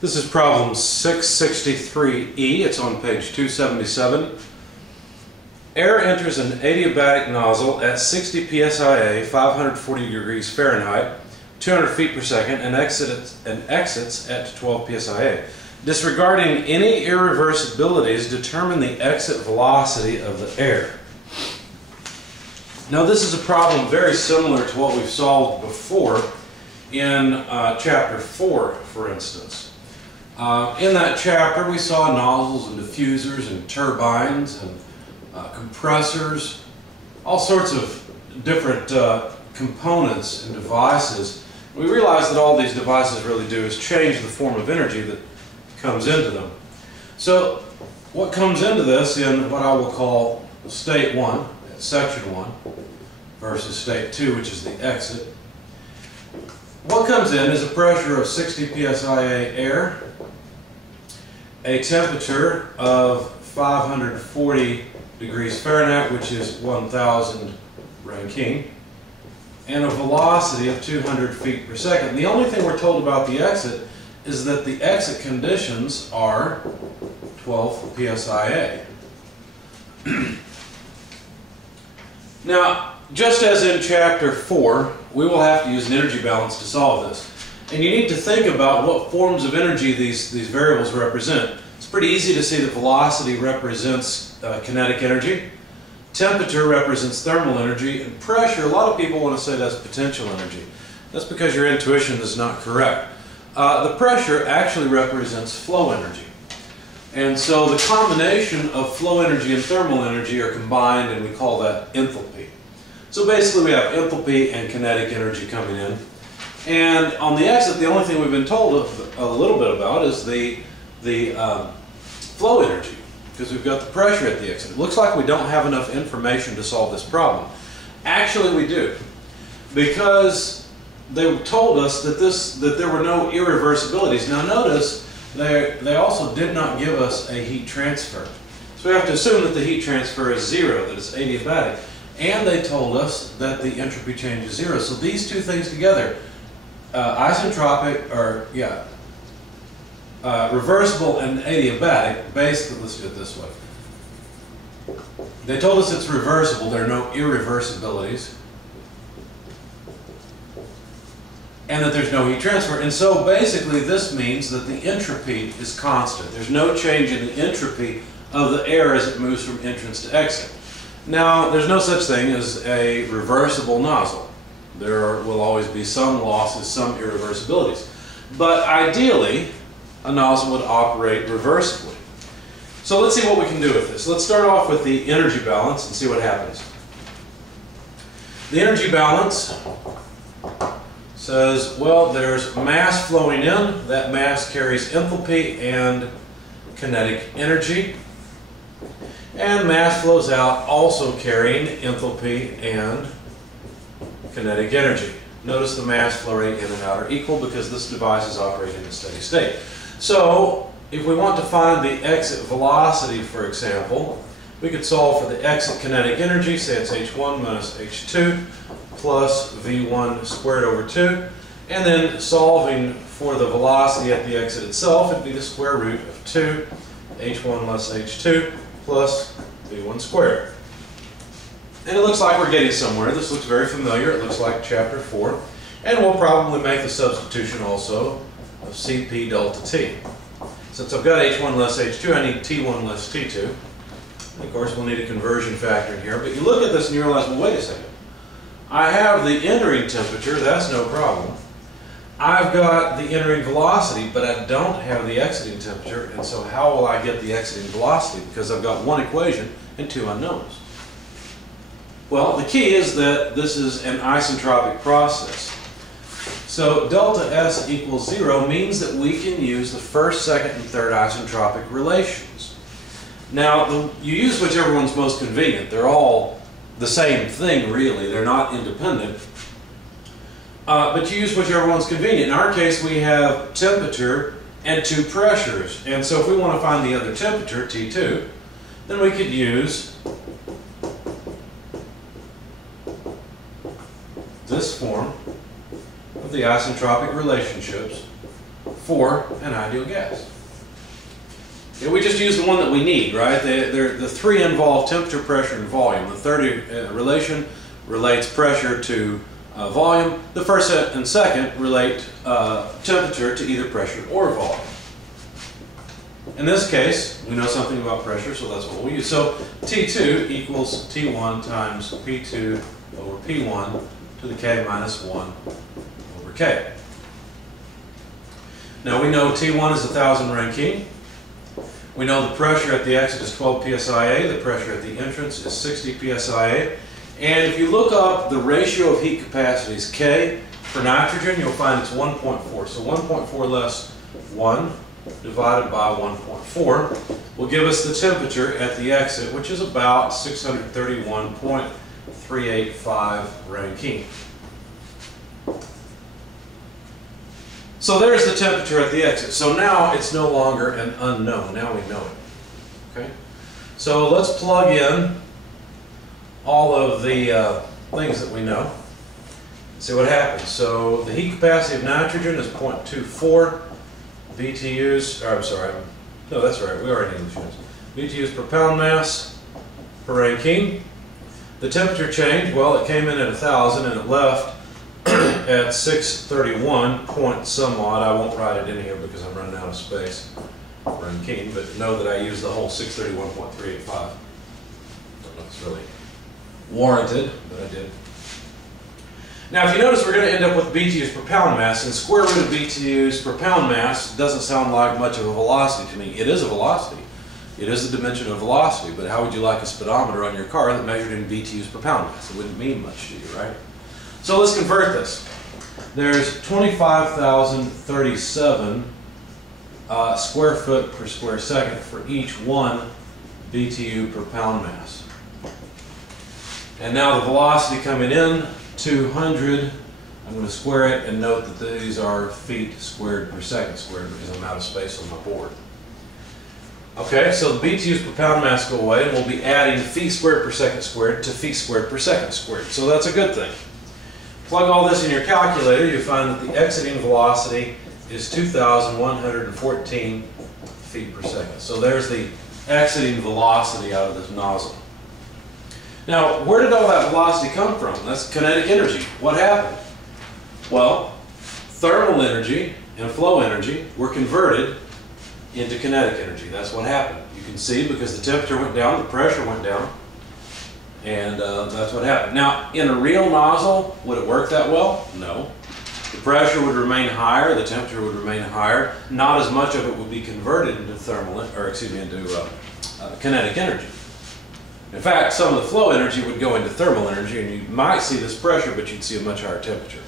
This is problem 663E. It's on page 277. Air enters an adiabatic nozzle at 60 psia, 540 degrees Fahrenheit, 200 feet per second, and exits at 12 psia. Disregarding any irreversibilities, determine the exit velocity of the air. Now this is a problem very similar to what we've solved before in chapter 4, for instance. In that chapter we saw nozzles and diffusers and turbines and compressors, all sorts of different components and devices. We realized that all these devices really do is change the form of energy that comes into them. So what comes into this in what I will call state 1, section 1, versus state 2, which is the exit. What comes in is a pressure of 60 psia air, a temperature of 540 degrees Fahrenheit, which is 1000 Rankine, and a velocity of 200 feet per second. The only thing we're told about the exit is that the exit conditions are 12 psia. Now, just as in chapter 4, we will have to use an energy balance to solve this. And you need to think about what forms of energy these variables represent. It's pretty easy to see that velocity represents kinetic energy, temperature represents thermal energy, and pressure, a lot of people want to say that's potential energy. That's because your intuition is not correct. The pressure actually represents flow energy. And so the combination of flow energy and thermal energy are combined, and we call that enthalpy. So basically we have enthalpy and kinetic energy coming in. And on the exit, the only thing we've been told a little bit about is the flow energy, because we've got the pressure at the exit. It looks like we don't have enough information to solve this problem. Actually we do, because they told us that there were no irreversibilities. Now notice they also did not give us a heat transfer. So we have to assume that the heat transfer is 0, that it's adiabatic. And they told us that the entropy change is 0. So these two things together, reversible and adiabatic, basically, let's do it this way. They told us it's reversible, there are no irreversibilities, and that there's no heat transfer. And so basically this means that the entropy is constant. There's no change in the entropy of the air as it moves from entrance to exit. Now, there's no such thing as a reversible nozzle. There will always be some losses, some irreversibilities. But ideally, a nozzle would operate reversibly. So let's see what we can do with this. Let's start off with the energy balance and see what happens. The energy balance says, well, there's mass flowing in. That mass carries enthalpy and kinetic energy. And mass flows out, also carrying enthalpy and kinetic energy. Notice the mass flow rate in and out are equal because this device is operating in a steady state. So, if we want to find the exit velocity, for example, we could solve for the exit kinetic energy, say it's h1 minus h2 plus v1 squared over 2. And then solving for the velocity at the exit itself, it'd be the square root of 2, h1 less h2 plus v1 squared. And it looks like we're getting somewhere. This looks very familiar. It looks like chapter 4. And we'll probably make the substitution also of Cp delta T. Since I've got h1 less h2, I need t1 less t2. And of course, we'll need a conversion factor in here. But you look at this and you realize, well, wait a second. I have the entering temperature. That's no problem. I've got the entering velocity, but I don't have the exiting temperature. And so how will I get the exiting velocity? Because I've got one equation and two unknowns. Well, the key is that this is an isentropic process. So delta S equals 0 means that we can use the first, second, and third isentropic relations. Now, you use whichever one's most convenient. They're all the same thing, really. They're not independent. But you use whichever one's convenient. In our case, we have temperature and two pressures. And so if we want to find the other temperature, T2, then we could use this form of the isentropic relationships for an ideal gas. Yeah, we just use the one that we need, right? The three involve temperature, pressure, and volume. The third relation relates pressure to volume. The first and second relate temperature to either pressure or volume. In this case, we know something about pressure, so that's what we'll use. So T2 equals T1 times P2 over P1 to the K minus 1 over K. Now we know T1 is 1,000 Rankine. We know the pressure at the exit is 12 psia. The pressure at the entrance is 60 psia. And if you look up the ratio of heat capacities K for nitrogen, you'll find it's 1.4. So 1.4 less 1 divided by 1.4 will give us the temperature at the exit, which is about 631.385 Rankine. So there's the temperature at the exit. So now it's no longer an unknown. Now we know it. Okay? So let's plug in all of the things that we know. See what happens. So the heat capacity of nitrogen is 0.24 BTUs, or I'm sorry, no, that's right, we already knew this. BTUs per pound mass per Rankine. The temperature change, well, it came in at 1,000 and it left at 631 point some odd. I won't write it in here because I'm running out of space for Rankine, but know that I used the whole 631.385. Don't know if it's really warranted, but I did. Now, if you notice, we're going to end up with BTUs per pound mass, and square root of BTUs per pound mass doesn't sound like much of a velocity to me. It is a velocity. It is the dimension of velocity, but how would you like a speedometer on your car that measured in BTUs per pound mass? It wouldn't mean much to you, right? So let's convert this. There's 25,037 square foot per square second for each 1 BTU per pound mass. And now the velocity coming in, 200, I'm going to square it and note that these are feet squared per second squared because I'm out of space on my board. Okay, so the BTUs per pound mass go away and we'll be adding feet squared per second squared to feet squared per second squared. So that's a good thing. Plug all this in your calculator, you find that the exiting velocity is 2,114 feet per second. So there's the exiting velocity out of this nozzle. Now, where did all that velocity come from? That's kinetic energy. What happened? Well, thermal energy and flow energy were converted into kinetic energy. That's what happened. You can see because the temperature went down, the pressure went down, and that's what happened. Now, in a real nozzle, would it work that well? No. The pressure would remain higher, the temperature would remain higher. Not as much of it would be converted into kinetic energy. In fact, some of the flow energy would go into thermal energy, and you might see this pressure, but you'd see a much higher temperature.